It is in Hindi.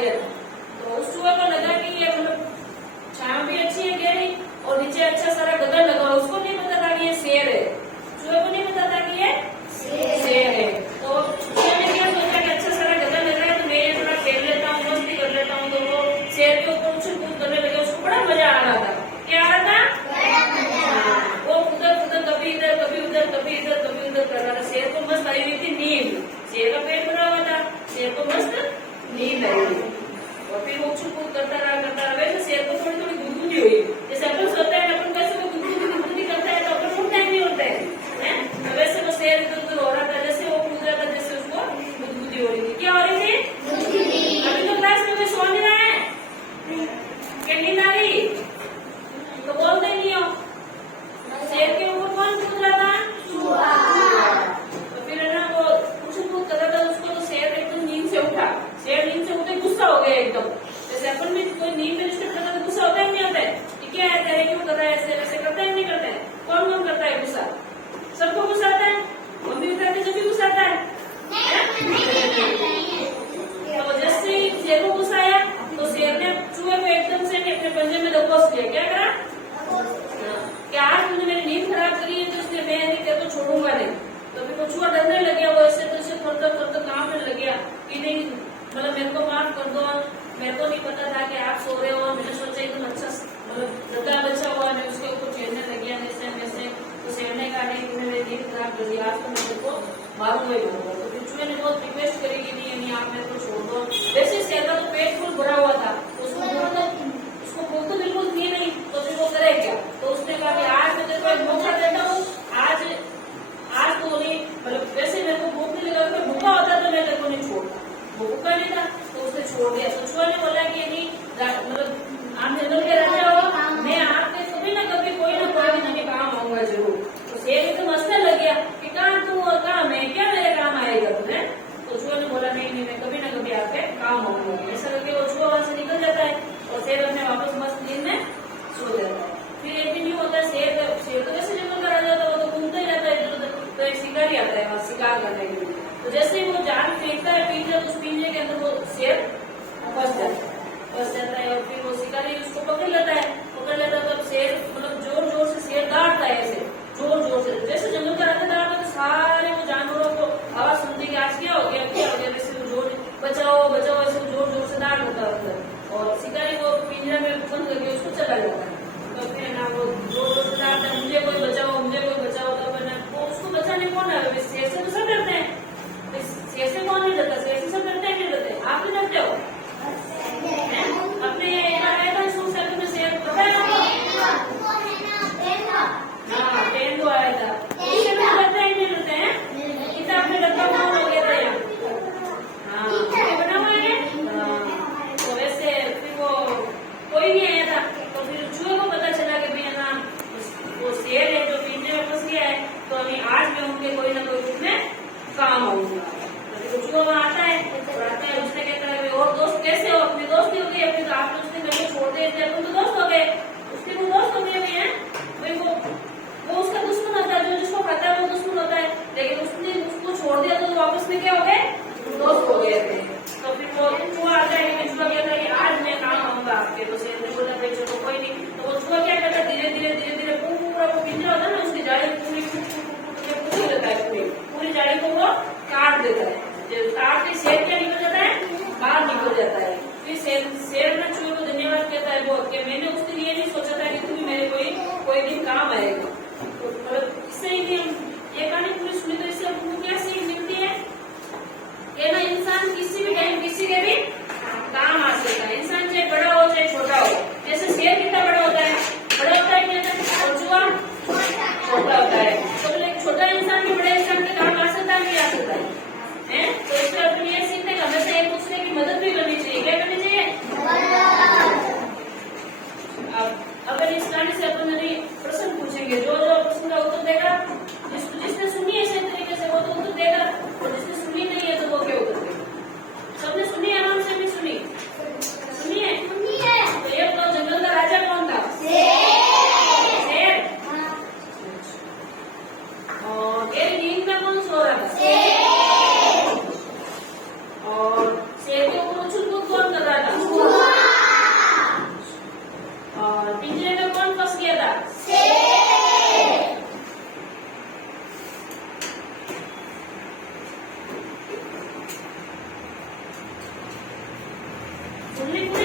दिया था। तो उस चूहे को लगा कि ये मतलब छाया भी अच्छी है गहरी और नीचे अच्छा सारा गदर लगा, उसको नहीं पता था कि ये शेर है। चूहे को नहीं पता था कि ये शेर है। तो चूहे ने क्या सोचा कि अच्छा सारा गदर लग रहा है तो मैं ये थोड़ा खेल लेता हूँ, मस्ती कर लेता हूँ। तो वो शेर के ऊपर उछल कूद करने लगे, उसको बड़ा मजा आ रहा था। क्या आ रहा था? वो उधर उधर कभी इधर कभी उधर कभी इधर कभी उधर कर रहा था। शेर को मस्त आई हुई थी नींद, शेर का पेट भरा हुआ था, शेर को मस्त नींद आई हुई। और फिर वो उछल कूद करता रहा। वैसे शेर को थोड़ी थोड़ी गुदगुदी हुई, जैसे अपन सोते हैं अपन कैसे गुदगुदी करता है तो अपन उठते नहीं होते हैं, वैसे वो शेर इधर उधर हो रहा था, जैसे वो कूद रहा था जैसे उसको गुदगुदी हो रही थी। क्या हो रही थी? अभी तो क्लास में कोई सो नहीं रहा है, क्या नींद आ रही तो बोलते नहीं हो। शेर के ऊपर कौन कूद रहा था? चूहा। तो फिर है ना वो उछल कूद कर रहा था उसको, तो शेर एकदम नींद से उठा। शेर नींद से उठे गुस्सा हो गया एकदम, जैसे अपन भी कोई नींद में डिस्टर्ब करता है तो गुस्सा होता है नहीं होता है? क्या है तेरे, क्यों कर रहा है ऐसे वैसे, करता है नहीं करता है? कौन कौन करता है गुस्सा? सबको गुस्सा आता है, मम्मी भी करते जब भी गुस्सा आता है। तो जैसे ही शेर को गुस्सा आया तो शेर ने चूहे को एकदम से अपने पंजे में दबोच लिया। क्या करा? क्या आज तुमने मेरी नींद खराब करी है तो इसलिए मैं नहीं तेरे को छोड़ूंगा नहीं। तो फिर वो चूहा डरने लग गया, वो ऐसे तो थोड़ा कांपने लग गया कि नहीं मतलब मेरे को माफ कर दो, मेरे को नहीं पता था कि आप सो रहे हो, मैंने सोचा एकदम अच्छा मतलब लगा बचा हुआ, मैं उसके ऊपर छेड़ने लग गया जैसे वैसे। तो छेड़ने का नहीं, तुमने मेरी नींद खराब कर दी, आज तो मैं तेरे को मारूंगा ही मारूंगा। तो फिर चूहे ने बहुत रिक्वेस्ट करी कि नहीं आप मेरे को छोड़ दो। वैसे शेर का तो पेट फुल भरा हुआ था, उसको भूख तो बिल्कुल थी नहीं, तो फिर वो करे क्या? तो उसने कहा कि आज मैं तेरे को एक मौका देता हूँ, आज तो नहीं मतलब वैसे मेरे को भूख नहीं लगा, अगर भूखा होता तो मैं तेरे को नहीं छोड़ता, वो भूखा नहीं था तो उसने छोड़ दिया। तो चूहा ने बोला कि नहीं मतलब आप जंगल के राजा हो, मैं आपके कभी ना कभी कोई ना कोई काम आऊंगा जरूर। तो शेर एकदम हंसने लग गया कि कहाँ तू और कहाँ मैं, क्या मेरे काम आएगा तुम्हें? तो चूहा ने बोला नहीं मैं कभी ना कभी आपके काम आऊंगा। ऐसा करके वो चूहा वहां से निकल जाता है और शेर अपने वापस मस्त नींद में सो जाता है। फिर एक दिन यूँ होता है, शेर तो जैसे जंगल का राजा होता है वो तो घूमता ही रहता है इधर उधर, तो एक शिकारी आता है वहां शिकार करने के लिए। तो जैसे ही वो जाल फेंकता है पिंजरे, तो उस पिंजरे के अंदर वो शेर फंस जाता है और फिर वो शिकारी उसको पकड़ लेता है। तो शेर मतलब जोर जोर से शेर डांटता है, ऐसे जोर जोर से जैसे जंगल का राजा डांटता है तो सारे वो जानवरों को आवाज सुनती है आज क्या हो गया, वैसे वो जोर बचाओ बचाओ ऐसे जोर जोर से डांट होता है और शिकारी को पिंजरे में बंद करके उसको चला जाता है। तो फिर ना वो जोर जोर से डांटता है मुझे कोई बचाओ मुझे कोई बचाओ। तो वो उसको बचाने कौन है? शेर से तो सब डरते हैं, शेर से कौन नहीं डरता? शेर से सब डरते हैं, नहीं डरते? आप भी डरते हो अपने शेर पता है हाँ तेंदुआ आया था, उससे भी डरते हैं नहीं डरते हैं? कितना आपने डरता कौन हो गया था यहाँ? हाँ बना हुआ है। तो वैसे फिर वो कोई नहीं आया था। तो फिर चूहे को पता चला कि भाई ना वो शेर है जो पिंजरे में फंस गया है, तो अभी आज मैं उनके कोई ना कोई उसमें काम आऊंगा। तो चूहा वहाँ आता है उसने कहता है और दोस्त कैसे हो? अपनी दोस्ती हो गई अपनी, तो आप लोग उसने मेरे को छोड़ दिए थे, अपन तो दोस्त हो गए। उसके वो दोस्त हो गए हुए हैं भाई, वो उसका दुश्मन होता है, जो जिसको खाता है वो दुश्मन होता है, लेकिन उसने उसको छोड़ दिया तो वापस में क्या हो गए? दोस्त हो गए थे। तो फिर वो चूहा आता है, चूहा कहता है कि आज मैं काम आऊंगा आपके। तो शेर ने बोला भाई चलो कोई नहीं। तो वो चूहा क्या करता है धीरे धीरे पूरा वो पिंजरा होता है ना उसकी जाली पूरी देता है, पूरी जाली को वो काट देता है। काट के शेर क्या निकल जाता है? बाहर निकल जाता है। फिर शेर ने चूहे को धन्यवाद कहता है बहुत कि मैंने उसके लिए नहीं सोचा था कि तुम्हें मेरे कोई दिन काम आएगा। तो मतलब इससे ही ये कहानी पूरी सुनी तो इससे हमको क्या सीख मिलती है कि ना इंसान किसी भी टाइम किसी के भी काम आ सकता है, इंसान चाहे बड़ा हो चाहे छोटा हो। जैसे शेर कितना बड़ा होता है? बड़ा होता है क्या? और चूहा छोटा होता है। तो छोटा इंसान भी बड़े इंसान के काम आ सकता है नहीं आ सकता है? तो इससे अपन ये सीखते हैं हमेशा एक दूसरे की मदद भी करनी चाहिए। क्या करनी चाहिए? अब इस कहानी से अपन प्रश्न पूछेंगे, जो प्रश्न का उत्तर देगा, जिसने सुनी है इसी तरीके से वो तो उत्तर देगा, और जिसने सुनी नहीं है तो वो क्या उत्तर देगा? सबने सुनी है? आराम से भी सुनी है। तो ये तो जंगल का राजा कौन था? शेर। और तेरी नींद में कौन सो रहा था? और शेर के ऊपर उछल तुमने